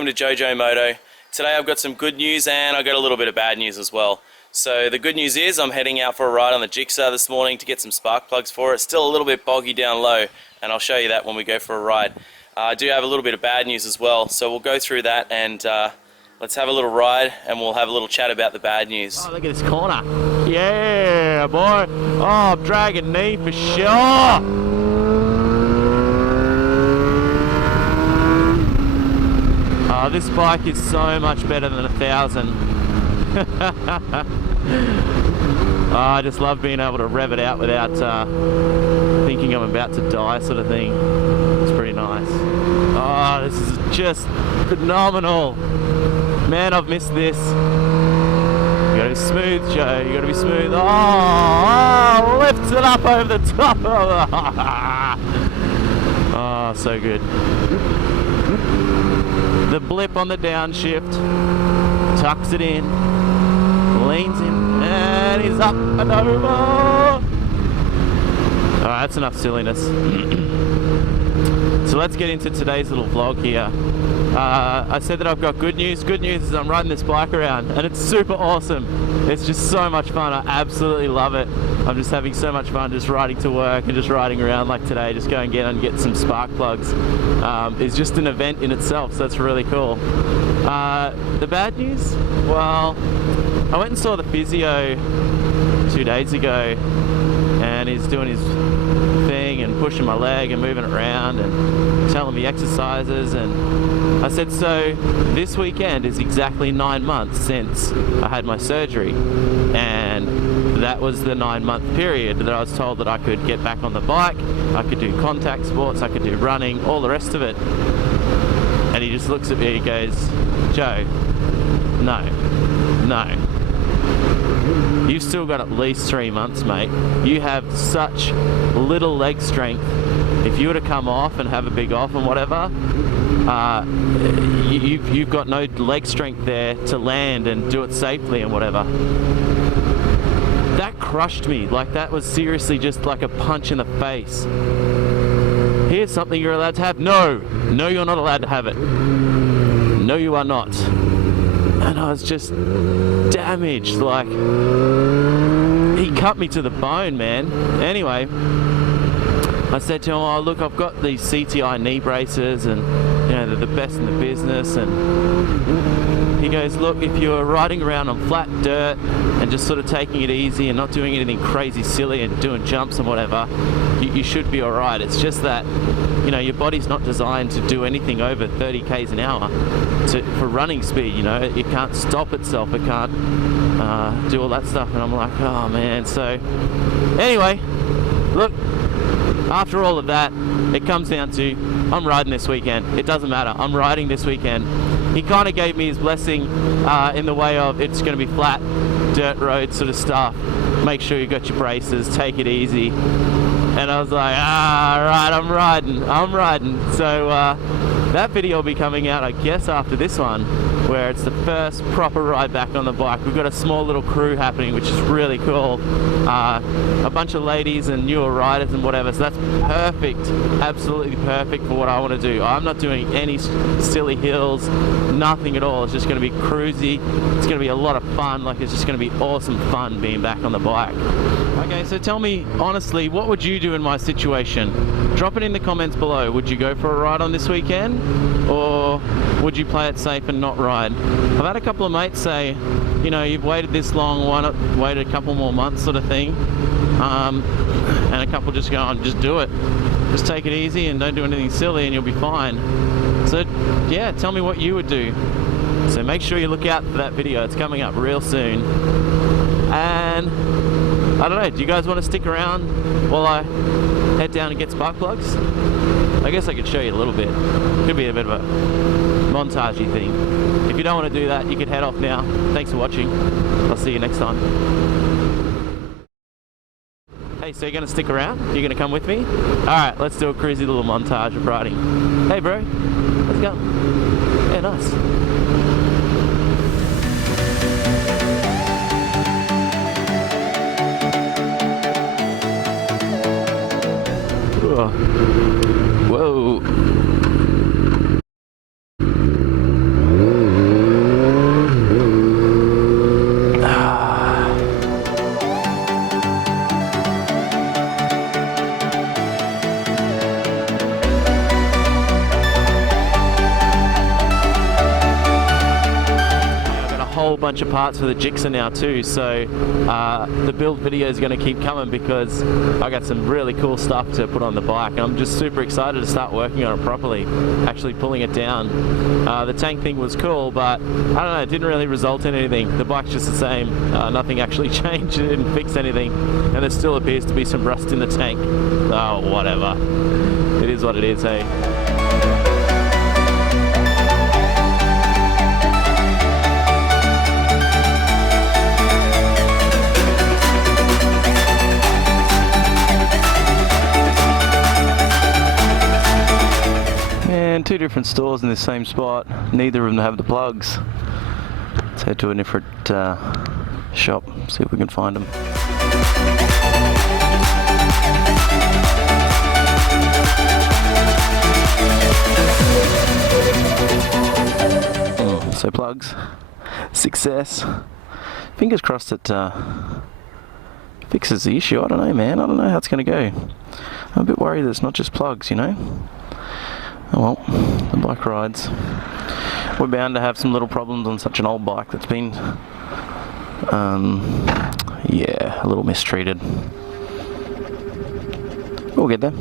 welcome to JoeJoeMoto. Today I've got some good news and I've got a little bit of bad news as well. So the good news is I'm heading out for a ride on the Jigsaw this morning to get some spark plugs for it. It's still a little bit boggy down low and I'll show you that when we go for a ride. I do have a little bit of bad news as well, so we'll go through that and let's have a little ride and we'll have a little chat about the bad news. Oh, look at this corner. Yeah, boy. Oh, I'm dragging knee for sure. Oh, this bike is so much better than 1,000. Oh, I just love being able to rev it out without thinking I'm about to die, sort of thing. It's pretty nice. Oh, this is just phenomenal. Man, I've missed this. You gotta be smooth, Joe. You gotta be smooth. Oh, lifts it up over the top. Oh, so good. The blip on the downshift, tucks it in, leans in, and he's up and over. Alright, that's enough silliness. So let's get into today's little vlog here. I said that I've got good news. Good news is I'm riding this bike around and it's super awesome. It's just so much fun. I absolutely love it. I'm just having so much fun just riding to work and just riding around like today, just go and get some spark plugs. It's just an event in itself, so that's really cool. The bad news? Well, I went and saw the physio 2 days ago and he's doing his thing and pushing my leg and moving it around and telling me exercises, and I said, so this weekend is exactly 9 months since I had my surgery, and that was the 9-month period that I was told that I could get back on the bike, I could do contact sports, I could do running, all the rest of it. And he just looks at me and he goes, Joe, no. You've still got at least 3 months, mate. You have such little leg strength. If you were to come off and have a big off and whatever, you've got no leg strength there to land and do it safely and whatever. That crushed me. Like, that was seriously just like a punch in the face. Here's something you're allowed to have. No, you're not allowed to have it. No, you are not. And I was just damaged, like, he cut me to the bone, man. Anyway, I said to him, oh look, I've got these CTI knee braces and you know, they're the best in the business, and he goes, look, if you're riding around on flat dirt and just sort of taking it easy and not doing anything crazy silly and doing jumps and whatever, you should be alright. It's just that, you know, your body's not designed to do anything over 30 k's an hour for running speed, you know. It can't stop itself, it can't do all that stuff. And I'm like, oh man. So anyway, look, after all of that, it comes down to, I'm riding this weekend. It doesn't matter, I'm riding this weekend. He kind of gave me his blessing in the way of, it's going to be flat dirt road sort of stuff. Make sure you got your braces, take it easy. And I was like, right, I'm riding. So that video will be coming out, I guess, after this one, where it's the first proper ride back on the bike. We've got a small little crew happening, which is really cool. A bunch of ladies and newer riders and whatever, so that's perfect, absolutely perfect for what I want to do. I'm not doing any silly hills, nothing at all. It's just going to be cruisy. It's going to be a lot of fun. Like, it's just going to be awesome fun being back on the bike. Okay, so tell me honestly, what would you do in my situation? Drop it in the comments below. Would you go for a ride on this weekend, or would you play it safe and not ride? I've had a couple of mates say, you know, you've waited this long, why not wait a couple more months, sort of thing. And a couple just go, just do it. Just take it easy and don't do anything silly and you'll be fine. So yeah, tell me what you would do. So make sure you look out for that video. It's coming up real soon. And I don't know, do you guys want to stick around while I head down and get spark plugs? I guess I could show you a little bit. Could be a bit of a montagey thing. If you don't want to do that, you can head off now. Thanks for watching. I'll see you next time. Hey, so you're going to stick around? You're going to come with me? Alright, let's do a crazy little montage of riding. Hey bro, let's go. Yeah, nice. Whoa. Whoa. whole bunch of parts for the Gixxer now too, so the build video is going to keep coming because I got some really cool stuff to put on the bike, and I'm just super excited to start working on it properly, actually pulling it down. The tank thing was cool, but I don't know, it didn't really result in anything. The bike's just the same, nothing actually changed, it didn't fix anything, and there still appears to be some rust in the tank. Oh, whatever. It is what it is, hey. And two different stores in the same spot, neither of them have the plugs. Let's head to a different shop, see if we can find them. So plugs, success. Fingers crossed it fixes the issue. I don't know, man. I don't know how it's going to go. I'm a bit worried that it's not just plugs, you know. Oh well, the bike rides. We're bound to have some little problems on such an old bike that's been, yeah, a little mistreated. We'll get there.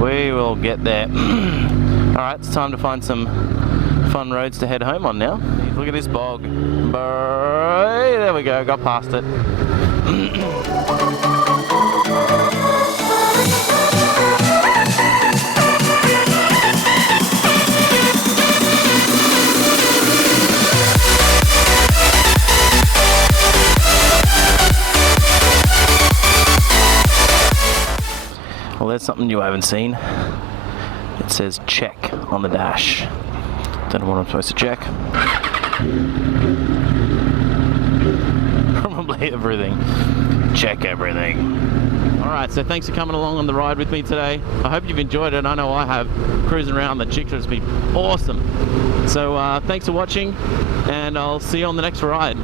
We will get there. Alright, it's time to find some fun roads to head home on now. Look at this bog. There we go, got past it. Well, there's something new I haven't seen. It says check on the dash. Don't know what I'm supposed to check. Probably everything. Check everything. Alright, so thanks for coming along on the ride with me today. I hope you've enjoyed it. I know I have. Cruising around the Gixxer has been awesome. So thanks for watching, and I'll see you on the next ride.